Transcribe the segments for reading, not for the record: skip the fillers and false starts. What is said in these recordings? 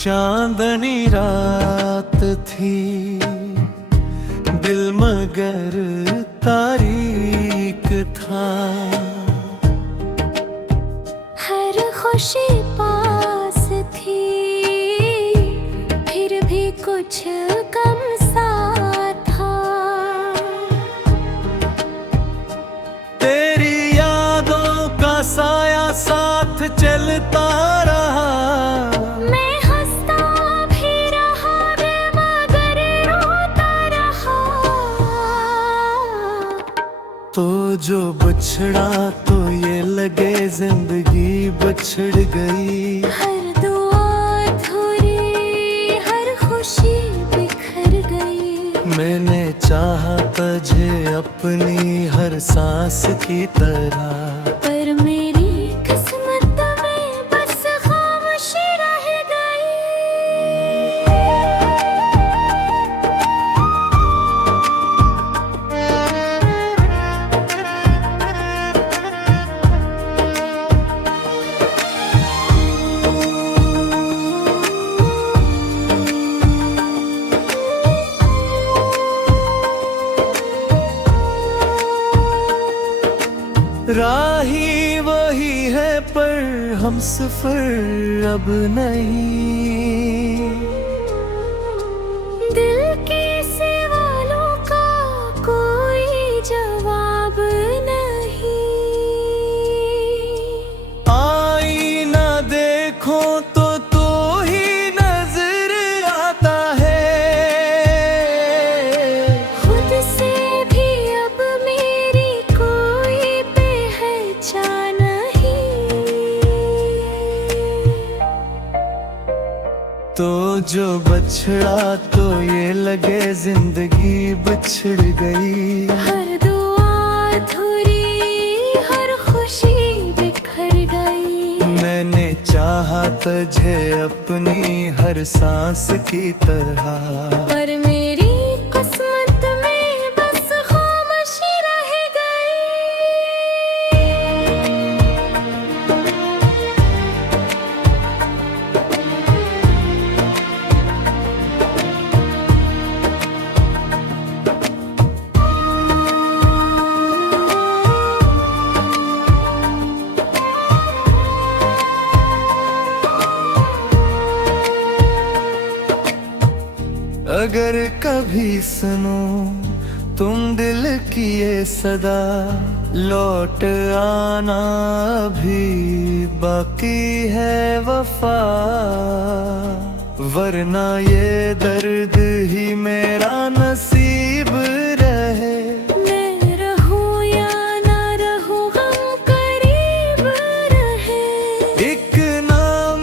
चांदनी रात थी, दिल मगर तारीक था। हर खुशी पास थी, फिर भी कुछ कम सा था। तेरी यादों का साया साथ चलता रहा। मैं हंसता भी रहा मगर रोता रहा। तो जो बछड़ा तो ये लगे जिंदगी बछड़ गई। हर दुआ अधूरी, हर खुशी बिखर गई। मैंने चाहा तुझे अपनी हर सांस की तरह, पर मेरी किस्मत में बस खामोशी रह गई। राही वही है पर हम सफर अब नहीं। दिल के सवालों का कोई जवाब नहीं। आईना देखो तो तू ही नजर आता है। खुद से भी अब मेरी कोई पहचान नहीं। तो जो बछड़ा तो ये लगे जिंदगी बिछड़ गई। हर दुआ अधूरी, हर खुशी बिखर गई। मैंने चाहा तुझे अपनी हर सांस की तरह, पर मेरी किस्मत में बस खामोशी रह गई। अगर कभी सुनो तुम दिल की ये सदा, लौट आना भी बाकी है वफा। वरना ये दर्द ही मेरा नसीब रहे। मैं रहूं या ना रहूं, हम करीब रहे। एक नाम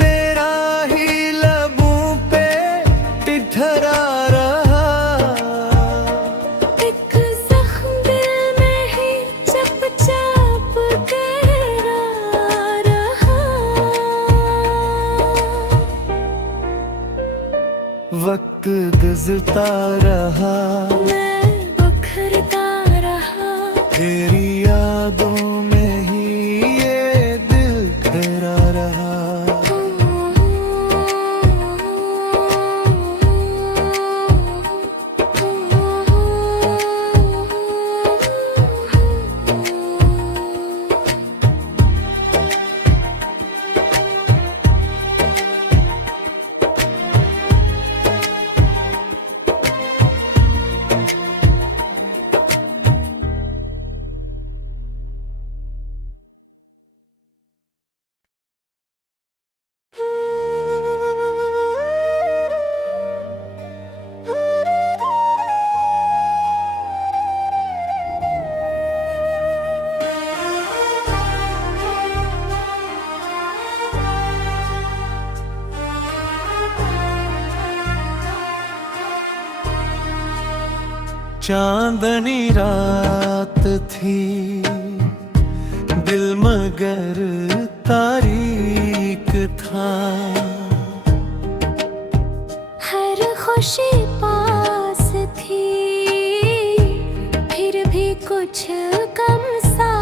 तेरा ही लबों पे ठिठरा रहा। एक जख्म दिल में ही चुपचाप गहरा रहा। वक्त गुजरता रहा, मैं बिखरता रहा। तेरी यादों में ही ये दिल घिरा रहा। चांदनी रात थी, दिल मगर तारीक था। हर खुशी पास थी, फिर भी कुछ कम सा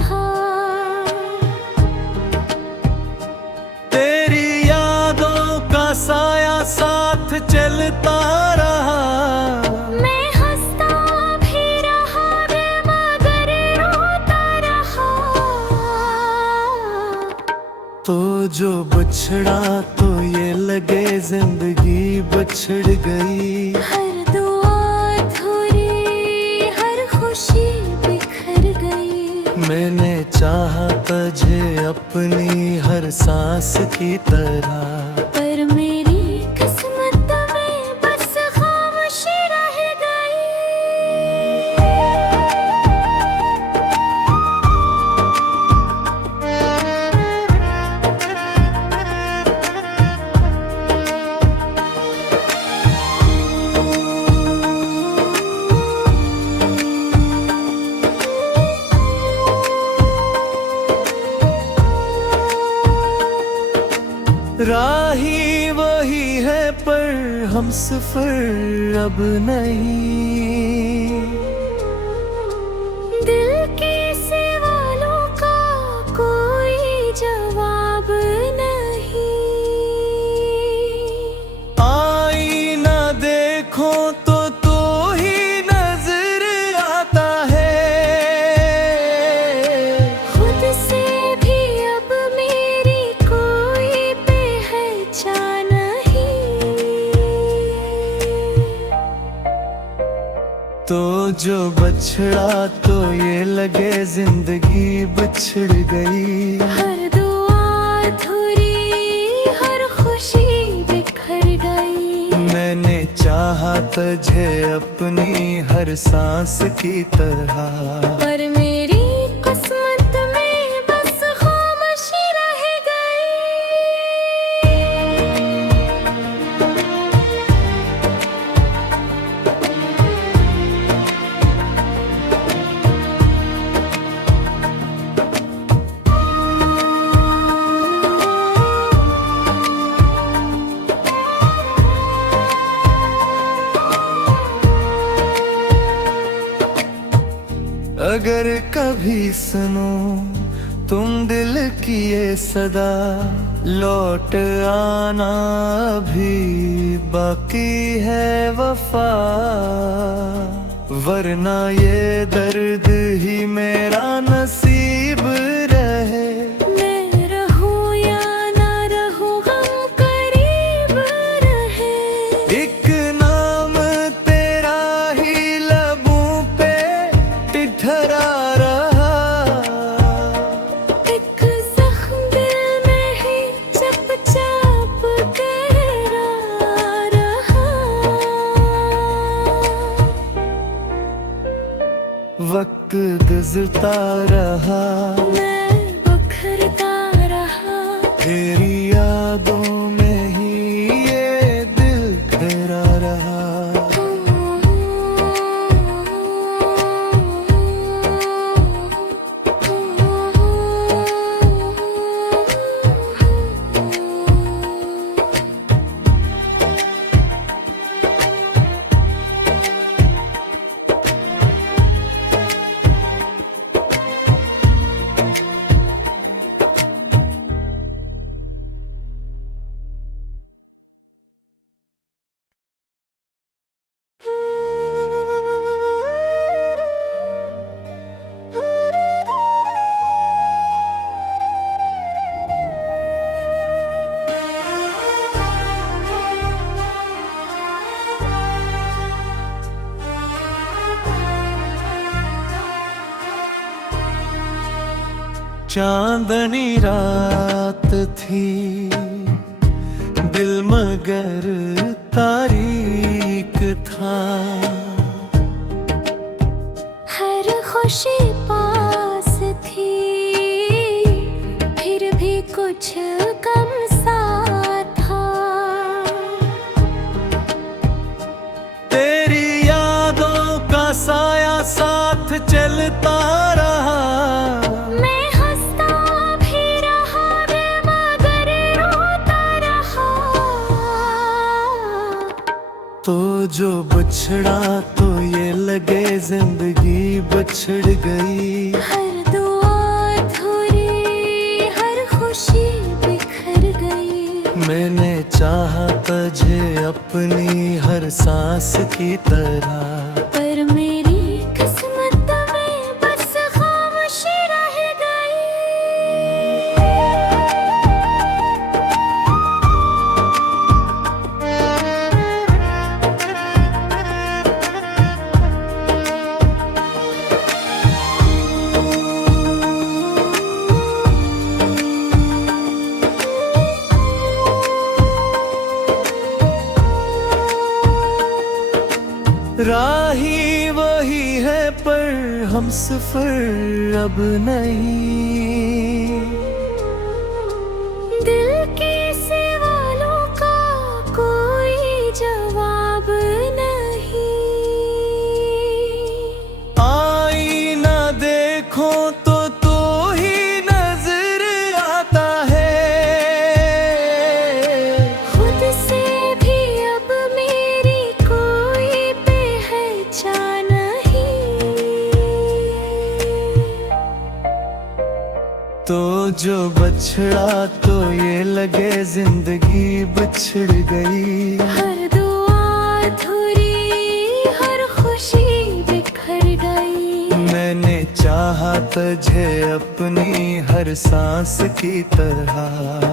था। तेरी यादों जो बिछड़ा तो ये लगे जिंदगी बिछड़ गई। हर दुआ अधूरी, हर खुशी बिखर गई। मैंने चाहा तुझे अपनी हर सांस की तरह, पर मेरी किस्मत में बस खामोशी रह गई। राही वही है पर हम सफर अब नहीं। दिल के सवालों का कोई जवाब नहीं। आईना देखो तो ही नजर आता है। खुद से भी अब मेरी कोई पहचान नहीं। तो जो बछड़ा तो ये लगे जिंदगी बिछड़ गई। हर दुआ अधूरी, हर खुशी बिखर गई। मैंने चाहा तुझे अपनी हर सांस की तरह, पर मेरी किस्मत में बस खामोशी रह गई। अगर कभी सुनो तुम दिल की ये सदा, लौट आना भी बाकी है वफा। वरना ये दर्द ही मेरा नसीब रहे। मैं रहूं या ना रहूं, हम करीब रहे। एक नाम तेरा ही लबों पे ठिठरा रहा। एक जख्म दिल में ही चुपचाप गहरा रहा। वक्त गुजरता रहा, मैं बिखरता रहा। तेरी यादों में ही ये दिल घेरा रहा। चांदनी रात थी दिल मगर तारीक था। हर खुशी पास थी, फिर भी कुछ कम सा था। तेरी यादों का साया साथ चलता रहा। मैं हंसता भी रहा मगर रोता रहा। तो जो बिछड़ा तो ये लगे जिंदगी बिछड़ गई। हर दुआ अधूरी, हर खुशी बिखर गई। मैंने चाहा तुझे अपनी हर सांस की तरह, पर मेरी किस्मत में बस खामोशी रह गई। हम सफर अब नहीं। दिल के सवालों का कोई जवाब नहीं। आईना देखो तो तू ही नजर आता है। खुद से भी अब मेरी कोई पहचान नहीं। तो जो बछड़ा तो ये लगे जिंदगी बिछड़ गई। हर दुआ अधूरी, हर खुशी बिखर गई। मैंने चाहा तुझे अपनी हर सांस की तरह,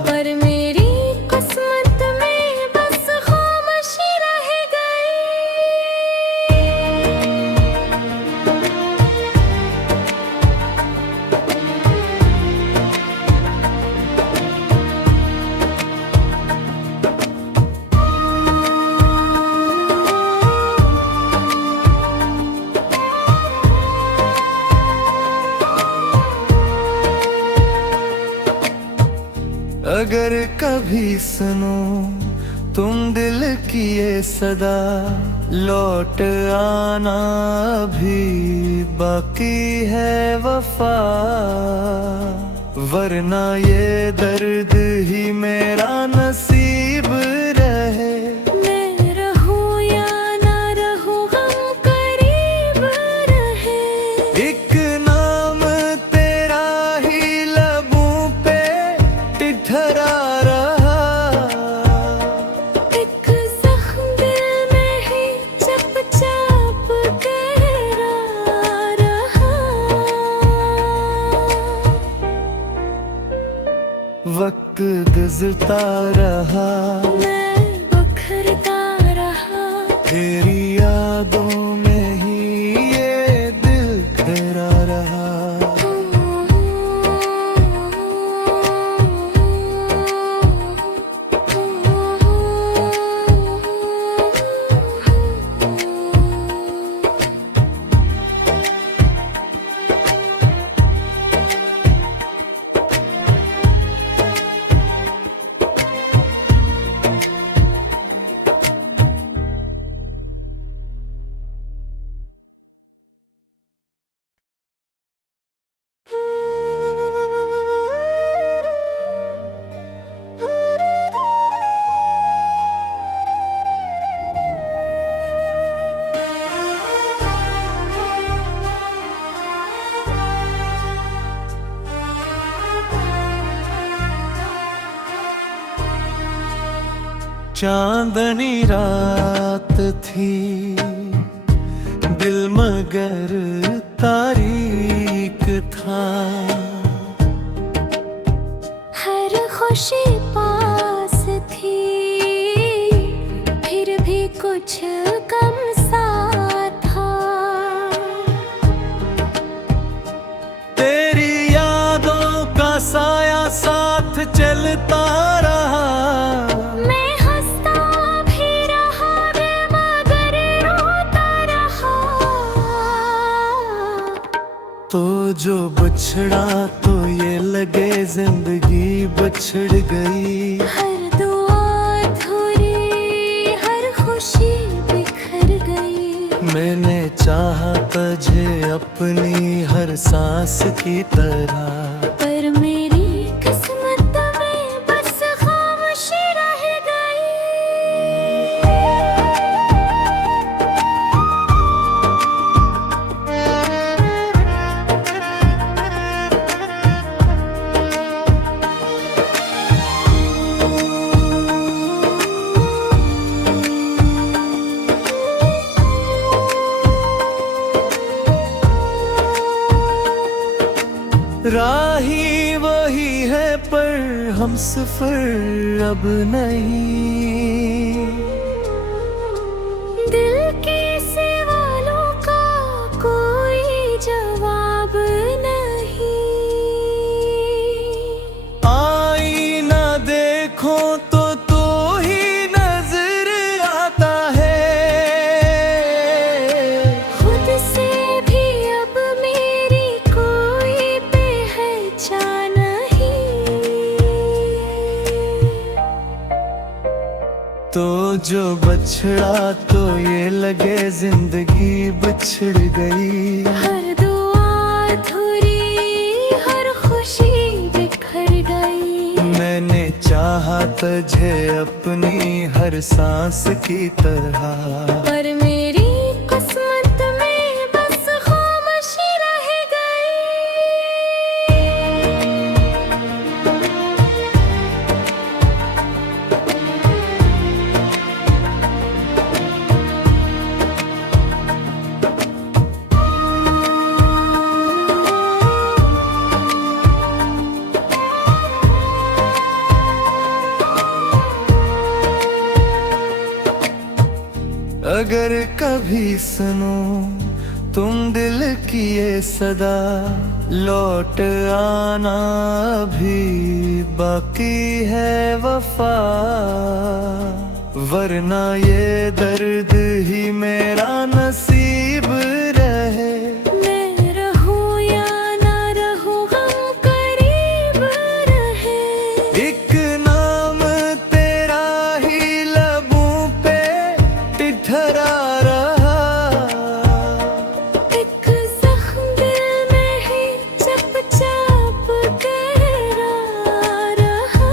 पर मेरी किस्मत में बस खामोशी रह गई। अगर कभी सुनो तुम दिल की ये सदा, लौट आना अभी बाकी है वफा। वरना ये दर्द ही मेरा नसीब रहे। मैं रहूं या ना रहूं, हम करीब रहे। एक नाम तेरा ही लबों पे ठहरा रहा। एक जख्म दिल में ही चुपचाप गहरा रहा। वक्त गुजरता रहा, मैं बिखरता रहा। तेरी यादों में ही ये दिल घेरा रहा। चांदनी रात थी दिल मगर तारीक था। हर खुशी पास थी, फिर भी कुछ कम सा था। तेरी यादों का साया साथ चलता रहा। मैं हंसता भी रहा मगर रोता रहा। तो जो बछड़ा तो ये लगे जिंदगी बिछड़ गई। हर दुआ अधूरी, हर खुशी बिखर गई। मैंने चाहा तुझे अपनी हर सांस की तरह, पर मेरी किस्मत में बस खामोशी रह गई। राही वही है पर हम सफर अब नहीं। दिल के सवालों का कोई जवाब नहीं। आईना देखो तो तू ही नजर आता है। खुद से भी अब जो बछड़ा तो ये लगे जिंदगी बिछड़ गई। हर दुआ अधूरी, हर खुशी बिखर गई। मैंने चाहा तुझे अपनी हर सांस की तरह, पर मेरी किस्मत में बस खामोशी रह गई। अगर कभी सुनो तुम दिल की ये सदा, लौट आना अभी बाकी है वफा। वरना ये दर्द ही मेरा नसीब रहे। मैं रहूं या ना रहूं, हम करीब रहे। एक नाम तेरा ही लबों पे ठहरा रहा। एक जख्म दिल में ही चुपचाप गहरा रहा।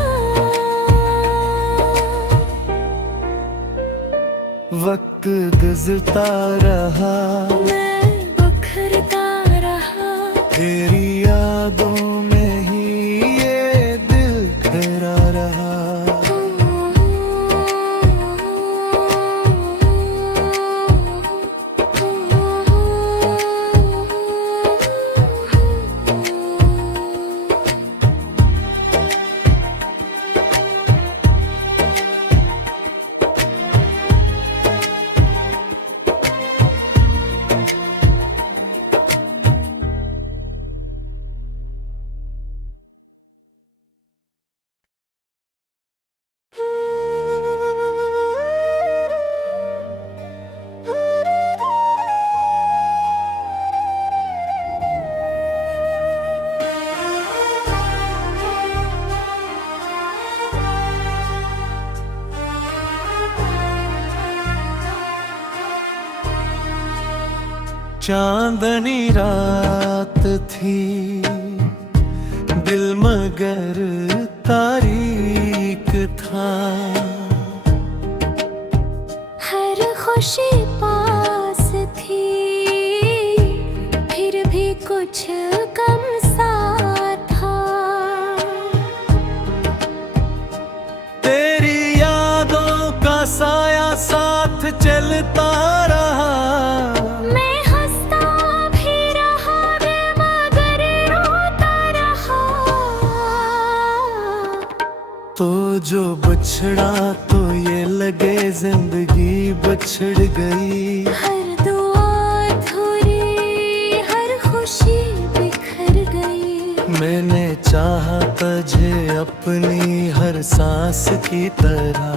वक्त गुजरता रहा, मैं बिखरता रहा। तेरी यादों में ही ये दिल खरा रहा। चांदनी रात थी, दिल मगर तारीक था। हर खुशी पास थी, फिर भी कुछ कम सा था। तेरी यादों का साया साथ चलता रहा। मैं हंसता भी रहा, मगर रोता रहा। तो जो बछड़ा तो ये लगे जिंदगी बिछड़ गई। हर दुआ अधूरी, हर खुशी बिखर गई। मैंने चाहा तुझे अपनी हर सांस की तरह,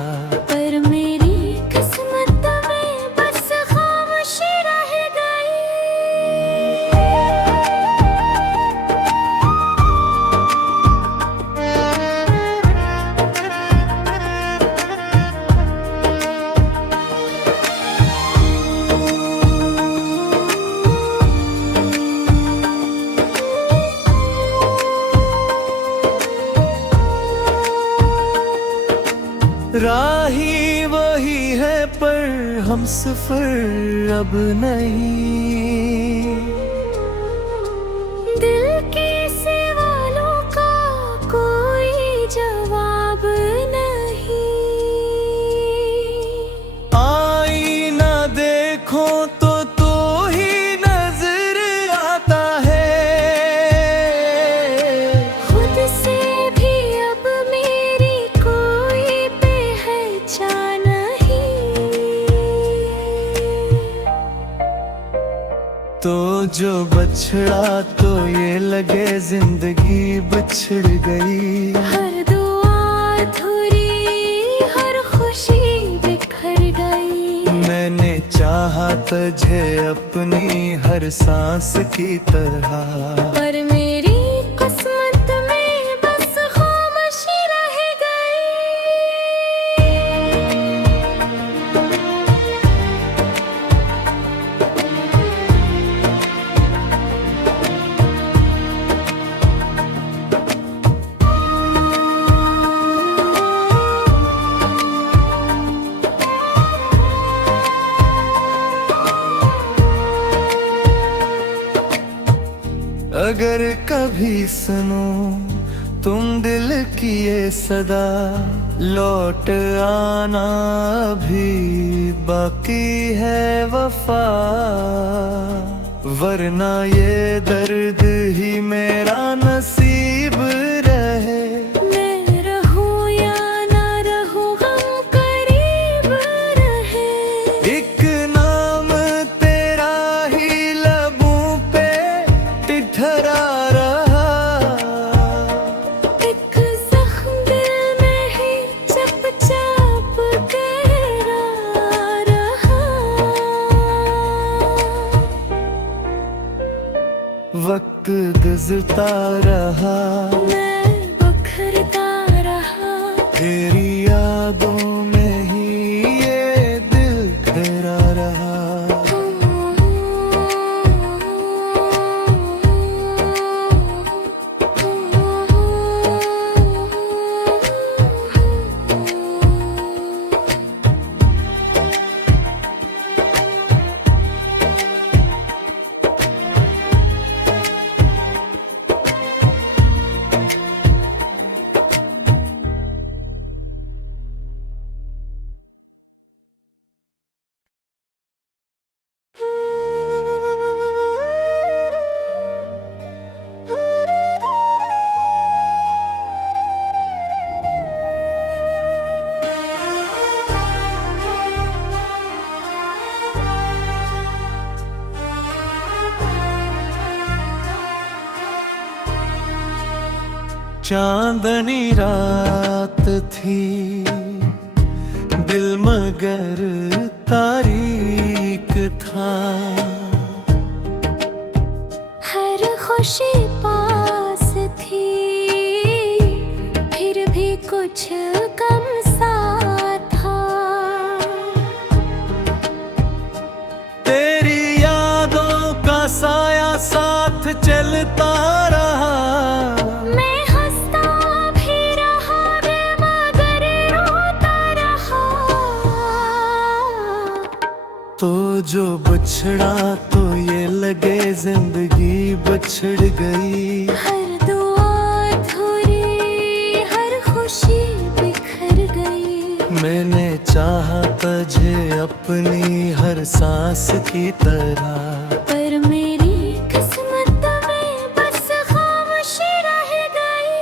पर मेरी किस्मत में बस खामोशी रह गई। राही वही है पर हम सफर अब नहीं। दिल के सवालों का कोई जवाब नहीं। आईना देखो तो ही नजर आता है। खुद से भी अब मेरी कोई पहचान नहीं। तो जो बछड़ा तो ये लगे जिंदगी बिछड़ गई। हर दुआ अधूरी, हर खुशी बिखर गई। मैंने चाहा तुझे अपनी हर सांस की तरह, पर मेरी किस्मत में बस खामोशी रह गई। अगर कभी सुनो तुम दिल की ये सदा, लौट आना भी बाकी है वफा, वरना ये दर्द ही मेरा नसीब रहे। मैं रहूं या ना रहूं हम करीब रहे। एक नाम तेरा ही लबों पे टिठरा रहा, एक जख्म दिल में ही चुपचाप गहरा रहा। वक्त गुजरता रहा, मैं बखरता रहा। तेरी यादों में ही ये दिल तेरा रहा। चांदनी रात थी, दिल मगर तारीक था। हर खुशी पास थी, फिर भी कुछ कम सा था। तेरी यादों का साया साथ चलता रहा। मैं हंसता भी रहा मगर रोता रहा। तो जो बछड़ा तो ये लगे जिंदगी बछड़ गई। हर दुआ अधूरी, हर खुशी बिखर गई। मैंने चाहा तुझे अपनी हर सांस की तरह, पर मेरी किस्मत में बस खामोशी रह गई।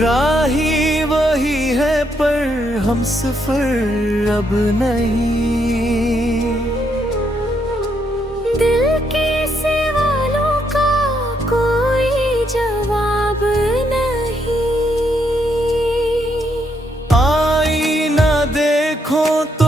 राही वही है पर हम सफर अब नहीं। दिल के सवालों का कोई जवाब नहीं। आईना देखो तो